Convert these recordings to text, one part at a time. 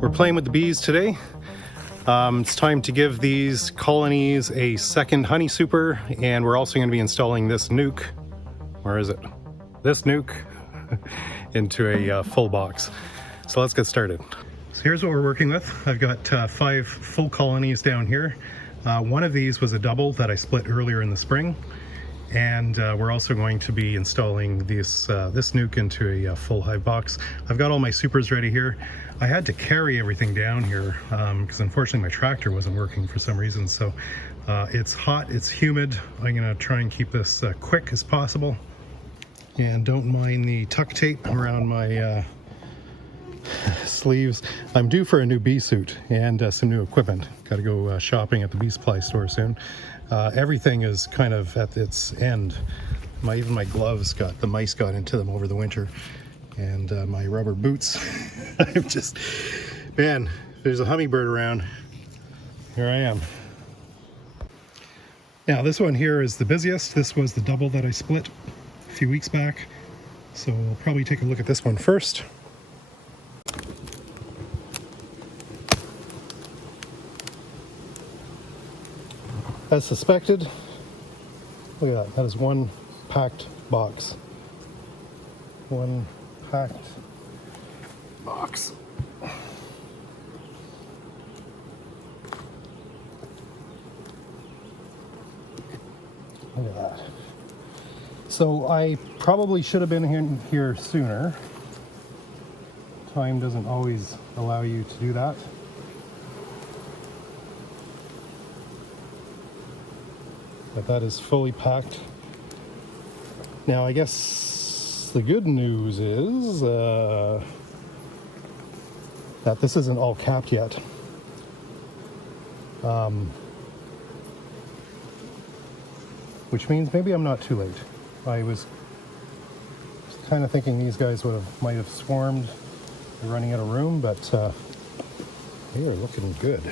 We're playing with the bees today. It's time to give these colonies a second honey super, and we're also going to be installing this nuke, where is it? This nuke into a full box. So let's get started. So here's what we're working with. I've got 5 full colonies down here. One of these was a double that I split earlier in the spring. And we're also going to be installing this nuke into a full hive box. I've got all my supers ready here. I had to carry everything down here because unfortunately my tractor wasn't working for some reason. So it's hot, it's humid. I'm gonna try and keep this quick as possible. And don't mind the tuck tape around my sleeves. I'm due for a new bee suit and some new equipment. Got to go shopping at the bee supply store soon. Everything is kind of at its end. Even my gloves the mice got into them over the winter, and my rubber boots. I'm just, man, if there's a hummingbird around, here I am. Now this one here is the busiest. This was the double that I split a few weeks back, so we'll probably take a look at this one first. As suspected, look at that, that is one packed box. One packed box. Look at that. So I probably should have been here sooner. Time doesn't always allow you to do that. But that is fully packed. Now I guess the good news is that this isn't all capped yet. Which means maybe I'm not too late. I was kind of thinking these guys might have swarmed running out of room, but they are looking good.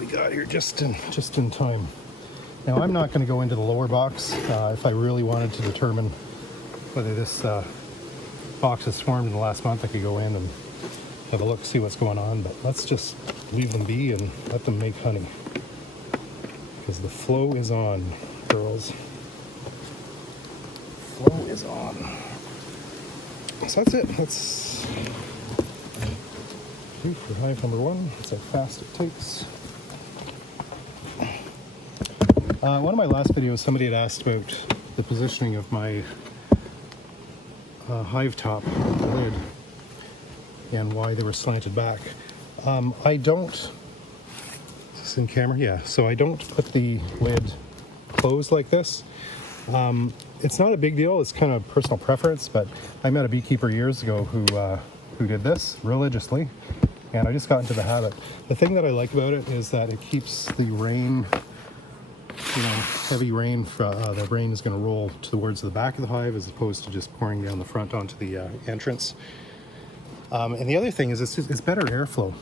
We got here just in time. Now I'm not going to go into the lower box. If I really wanted to determine whether this box has swarmed in the last month, I could go in and have a look, see what's going on. But let's just leave them be and let them make honey, because the flow is on, girls. Flow is on. So that's it. That's for hive number 1. That's how fast it takes. One of my last videos, somebody had asked about the positioning of my hive top lid and why they were slanted back. I don't, is this in camera? Yeah, so I don't put the lid closed like this. It's not a big deal, it's kind of personal preference, but I met a beekeeper years ago who did this religiously, and I just got into the habit. The thing that I like about it is that it keeps the rain, heavy rain, the rain is going to roll towards the back of the hive as opposed to just pouring down the front onto the entrance. And the other thing is it's better airflow,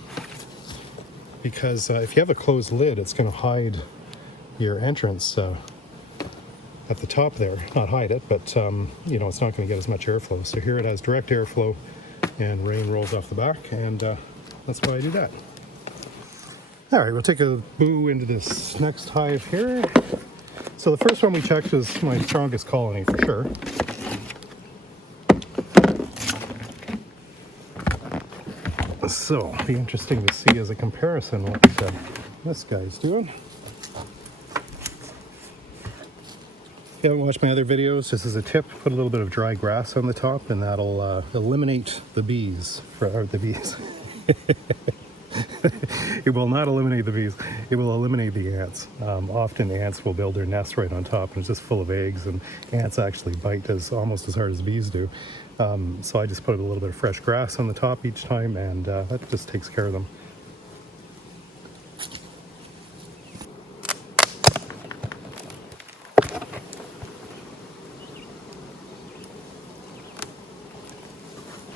because if you have a closed lid, it's going to hide your entrance at the top there. Not hide it, but it's not going to get as much airflow. So here it has direct airflow and rain rolls off the back, and that's why I do that. All right, we'll take a boo into this next hive here. So the first one we checked was my strongest colony for sure. So it'll be interesting to see as a comparison what this guy's doing. If you haven't watched my other videos, just as a tip, put a little bit of dry grass on the top, and that'll eliminate the bees. It will not eliminate the bees. It will eliminate the ants. Often ants will build their nests right on top, and it's just full of eggs, and ants actually bite almost as hard as bees do. So I just put a little bit of fresh grass on the top each time, and that just takes care of them.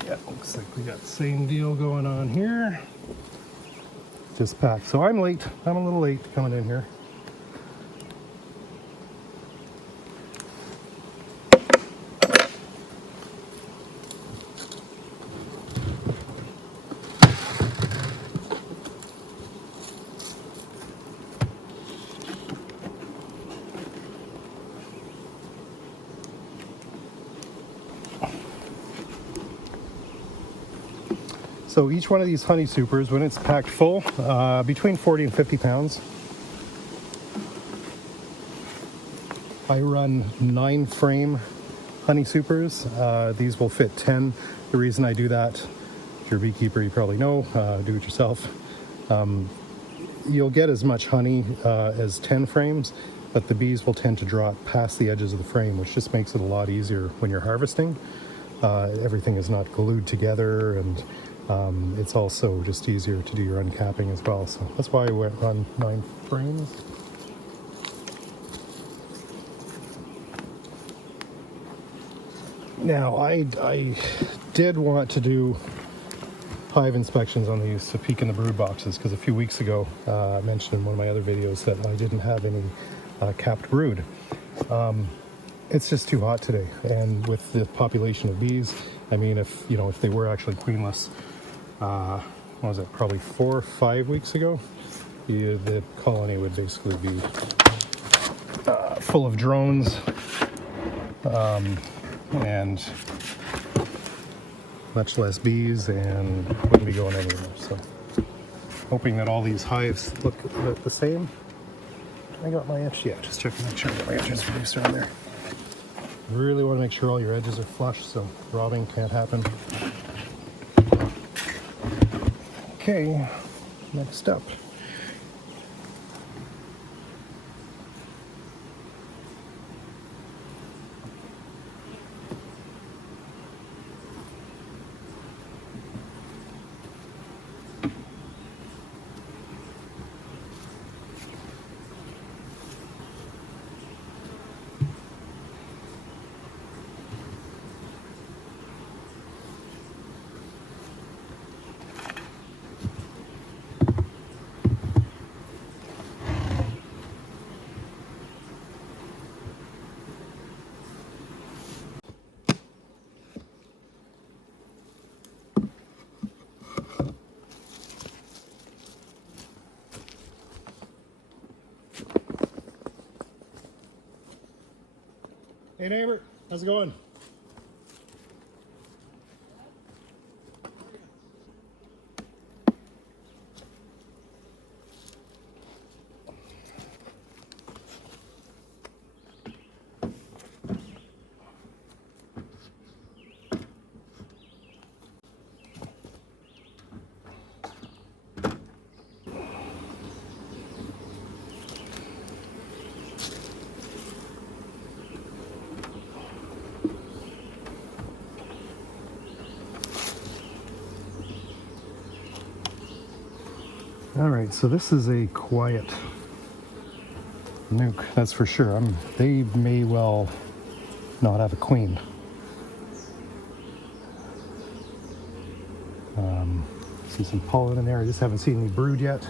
Yeah, looks like we got the same deal going on here. Just packed. So I'm late. I'm a little late coming in here. So each one of these honey supers, when it's packed full, between 40 and 50 pounds. I run 9 frame honey supers. These will fit 10. The reason I do that, if you're a beekeeper, you probably know, do it yourself. You'll get as much honey as 10 frames, but the bees will tend to drop past the edges of the frame, which just makes it a lot easier when you're harvesting. Everything is not glued together, and it's also just easier to do your uncapping as well. So that's why I run 9 frames. Now, I did want to do hive inspections on these to peek in the brood boxes, because a few weeks ago I mentioned in one of my other videos that I didn't have any capped brood. It's just too hot today, and with the population of bees, I mean, if they were actually queenless, what was it, probably 4 or 5 weeks ago, the colony would basically be full of drones, and much less bees, and wouldn't be going anywhere. So hoping that all these hives look the same. I got my edge, yeah, just checking, make sure I got my edges reduced around there. Really want to make sure all your edges are flush so robbing can't happen. Okay, next up. Hey neighbor, how's it going? All right, so this is a quiet nuke, that's for sure. They may well not have a queen. See some pollen in there. I just haven't seen any brood yet.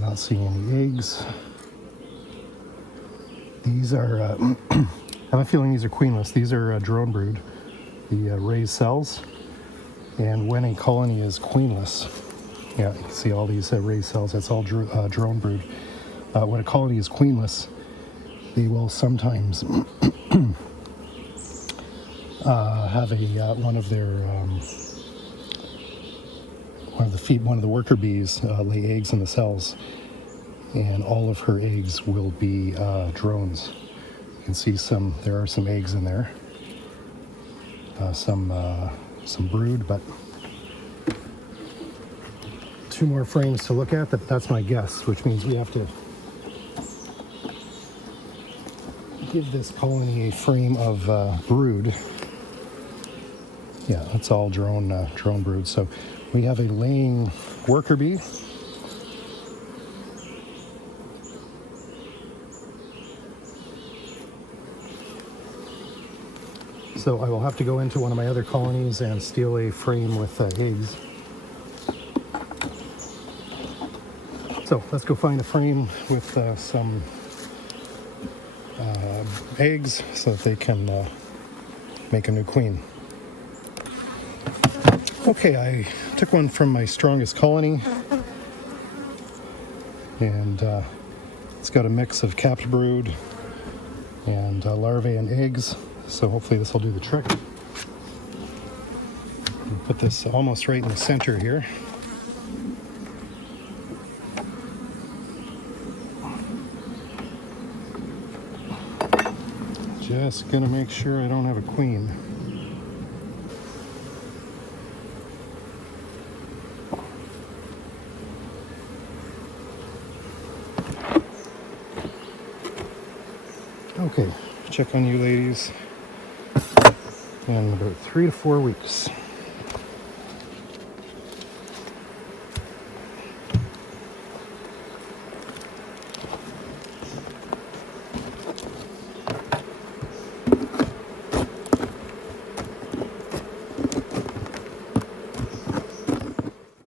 Not seeing any eggs. These are, I have a feeling these are queenless. These are drone brood, the raised cells. And when a colony is queenless, yeah, you can see all these raised cells, that's all drone brood. When a colony is queenless, they will sometimes have one of the worker bees lay eggs in the cells, and all of her eggs will be drones. You can see there are some eggs in there, some brood, but 2 more frames to look at. That's my guess, which means we have to give this colony a frame of brood. Yeah, that's all drone brood. So we have a laying worker bee. So I will have to go into one of my other colonies and steal a frame with eggs. So let's go find a frame with some eggs so that they can make a new queen. Okay, I took one from my strongest colony, and it's got a mix of capped brood and larvae and eggs, so hopefully this will do the trick. Put this almost right in the center here. Just gonna make sure I don't have a queen. Okay, check on you ladies in about 3 to 4 weeks.